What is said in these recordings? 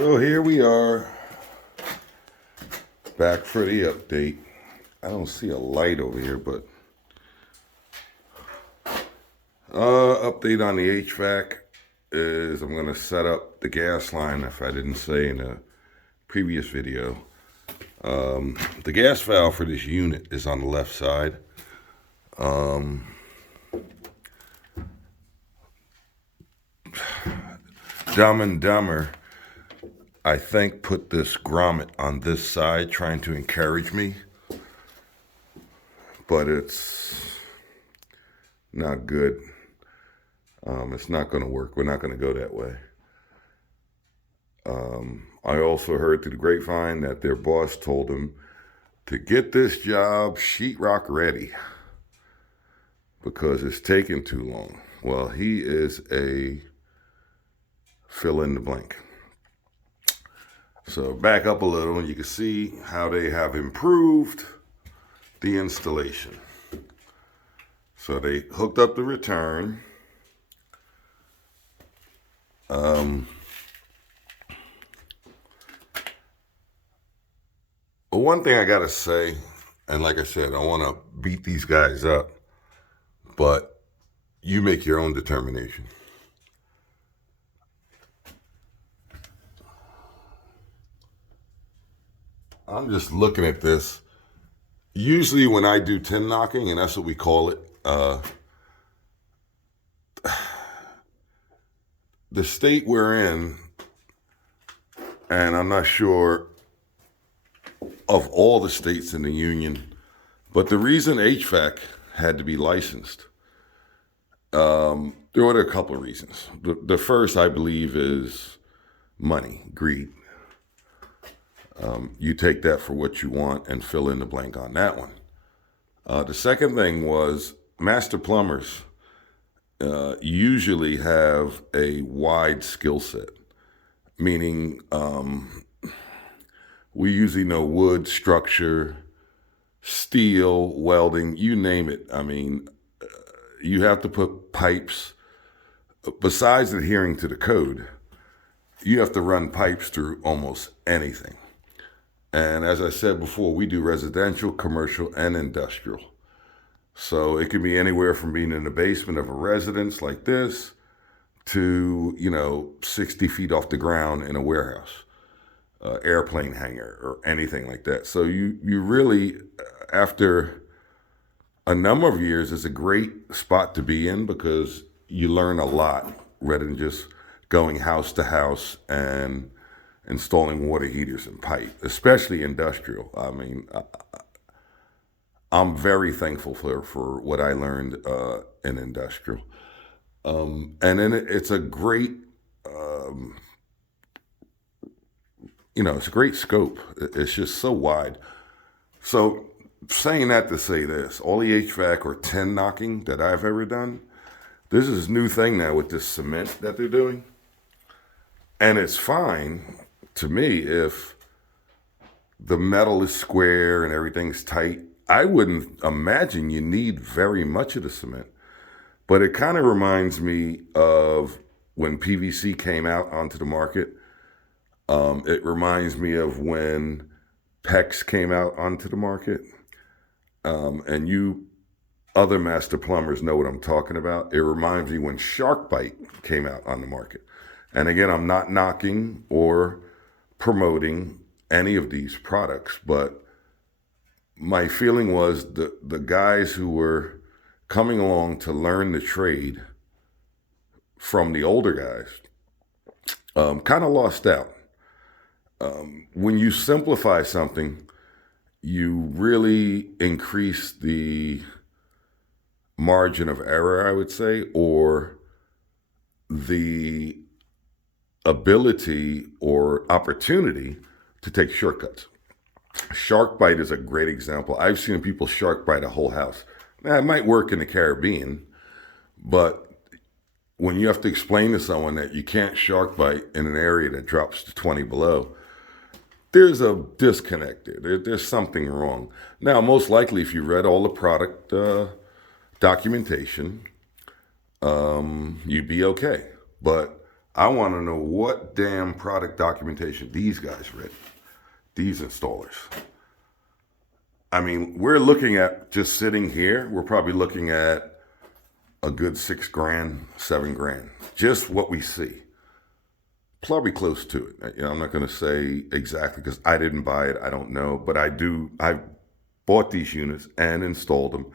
So here we are, back for the update. I don't see a light over here, but update on the HVAC is I'm gonna set up the gas line, if I didn't say in a previous video. The gas valve for this unit is on the left side. Dumb and Dumber, I think, put this grommet on this side, trying to encourage me, but it's not good. It's not going to work. We're not going to go that way. I also heard through the grapevine that their boss told them to get this job sheetrock ready because it's taking too long. Well, he is a fill in the blank. So back up a little and you can see how they have improved the installation. So they hooked up the return. But one thing I gotta say, and like I said, I wanna beat these guys up, but you make your own determination. I'm just looking at this. Usually when I do tin knocking, and that's what we call it, the state we're in, and I'm not sure of all the states in the union, but the reason HVAC had to be licensed, there were a couple of reasons. The first, I believe, is money, greed. You take that for what you want and fill in the blank on that one. The second thing was master plumbers usually have a wide skill set, meaning we usually know wood, structure, steel, welding, you name it. I mean, you have to put pipes, besides adhering to the code, you have to run pipes through almost anything. And as I said before, we do residential, commercial, and industrial. So it can be anywhere from being in the basement of a residence like this to, 60 feet off the ground in a warehouse, airplane hangar, or anything like that. So you really, after a number of years, it's a great spot to be in because you learn a lot rather than just going house to house and installing water heaters and pipe, especially industrial. I mean, I'm very thankful for what I learned in industrial. And then it's a great, it's a great scope. It's just so wide. So saying that to say this, all the HVAC or tin knocking that I've ever done, this is a new thing now with this cement that they're doing. And it's fine to me if the metal is square and everything's tight. I wouldn't imagine you need very much of the cement, but it kind of reminds me of when PVC came out onto the market. It reminds me of when PEX came out onto the market. And you other master plumbers know what I'm talking about. It reminds me when SharkBite came out on the market. And again, I'm not knocking or promoting any of these products, but my feeling was the guys who were coming along to learn the trade from the older guys kind of lost out. When you simplify something, you really increase the margin of error, I would say, or the ability or opportunity to take shortcuts. SharkBite is a great example. I've seen people SharkBite a whole house. Now, it might work in the Caribbean, but when you have to explain to someone that you can't SharkBite in an area that drops to 20 below, there's a disconnect there. There's something wrong. Now, most likely, if you read all the product documentation, you'd be okay. But I want to know what damn product documentation these guys read, these installers. I mean, we're looking at just sitting here, we're probably looking at a good $6,000, $7,000, just what we see. Probably close to it. I'm not going to say exactly because I didn't buy it. I don't know, but I've bought these units and installed them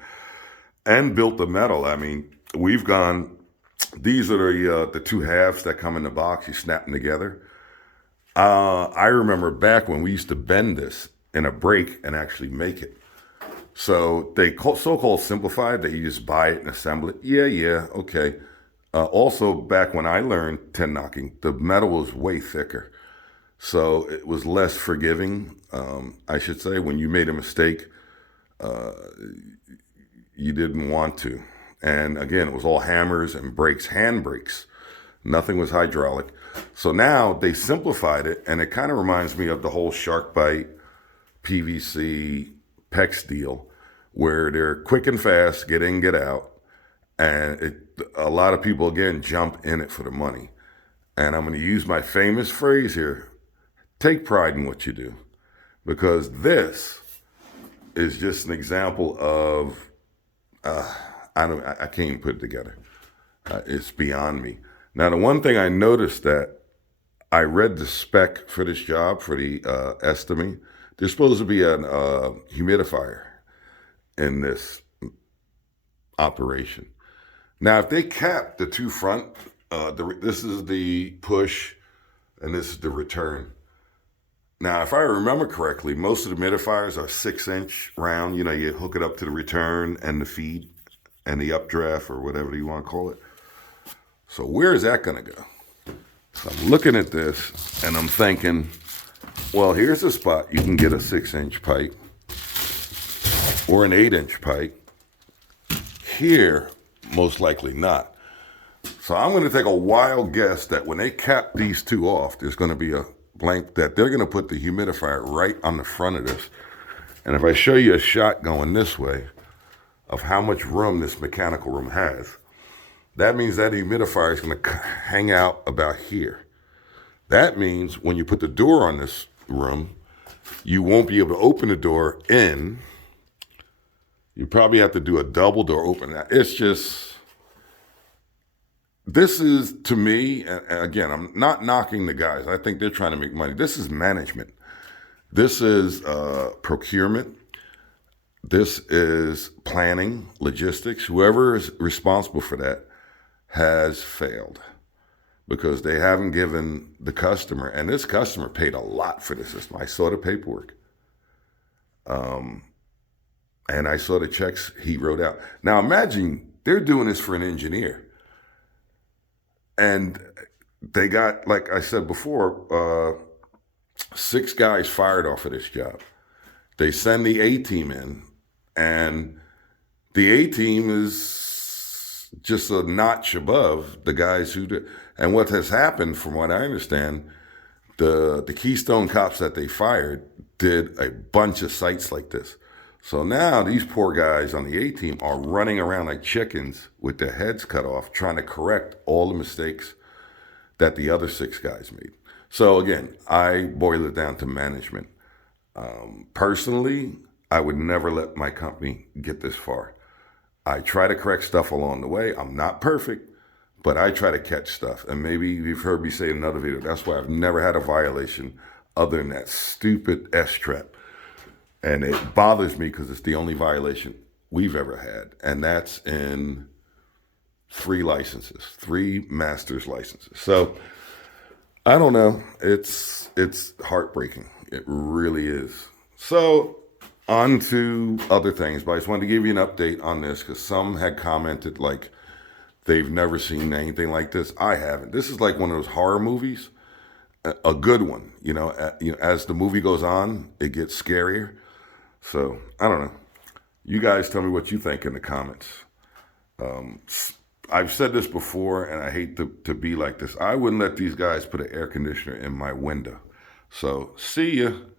and built the metal. I mean, we've gone. These are the two halves that come in the box. You snap them together. I remember back when we used to bend this in a brake and actually make it. So they so-called simplified that you just buy it and assemble it. Yeah, okay. Also, back when I learned 10 knocking, the metal was way thicker. So it was less forgiving, I should say. When you made a mistake, you didn't want to. And again, it was all hammers and brakes, hand brakes. Nothing was hydraulic. So now they simplified it, and it kind of reminds me of the whole shark bite, PVC, PEX deal, where they're quick and fast, get in, get out. And a lot of people, again, jump in it for the money. And I'm going to use my famous phrase here: take pride in what you do. Because this is just an example of, I can't even put it together. It's beyond me. Now, the one thing I noticed that I read the spec for this job, for the Estime, there's supposed to be a humidifier in this operation. Now, if they cap the two front, this is the push and this is the return. Now, if I remember correctly, most of the humidifiers are 6-inch round. You hook it up to the return and the feed and the updraft or whatever you want to call it. So where is that going to go? So I'm looking at this and I'm thinking, well, here's a spot you can get a 6-inch pipe or an 8-inch pipe. Here, most likely not. So I'm going to take a wild guess that when they cap these two off, there's going to be a blank, that they're going to put the humidifier right on the front of this. And if I show you a shot going this way of how much room this mechanical room has, that means that humidifier is going to hang out about here. That means when you put the door on this room, you won't be able to open the door in. You probably have to do a double door open. It's just, this is, to me, and again, I'm not knocking the guys. I think they're trying to make money. This is management. This is procurement. This is planning, logistics. Whoever is responsible for that has failed because they haven't given the customer, and this customer paid a lot for the system. I saw the paperwork. And I saw the checks he wrote out. Now imagine they're doing this for an engineer. And they got, like I said before, 6 guys fired off of this job. They send the A-team in, and the A-team is just a notch above the guys who do. And what has happened, from what I understand, the Keystone cops that they fired did a bunch of sites like this. So now these poor guys on the A-team are running around like chickens with their heads cut off, trying to correct all the mistakes that the other 6 guys made. So again, I boil it down to management. Personally, I would never let my company get this far. I try to correct stuff along the way. I'm not perfect, but I try to catch stuff. And maybe you've heard me say in another video, that's why I've never had a violation other than that stupid S-trap. And it bothers me because it's the only violation we've ever had. And that's in 3 licenses, 3 master's licenses. So I don't know. It's heartbreaking. It really is. So on to other things. But I just wanted to give you an update on this because some had commented like they've never seen anything like this. I haven't. This is like one of those horror movies, a good one. As the movie goes on, it gets scarier. So, I don't know. You guys tell me what you think in the comments. I've said this before, and I hate to be like this. I wouldn't let these guys put an air conditioner in my window. So, see ya.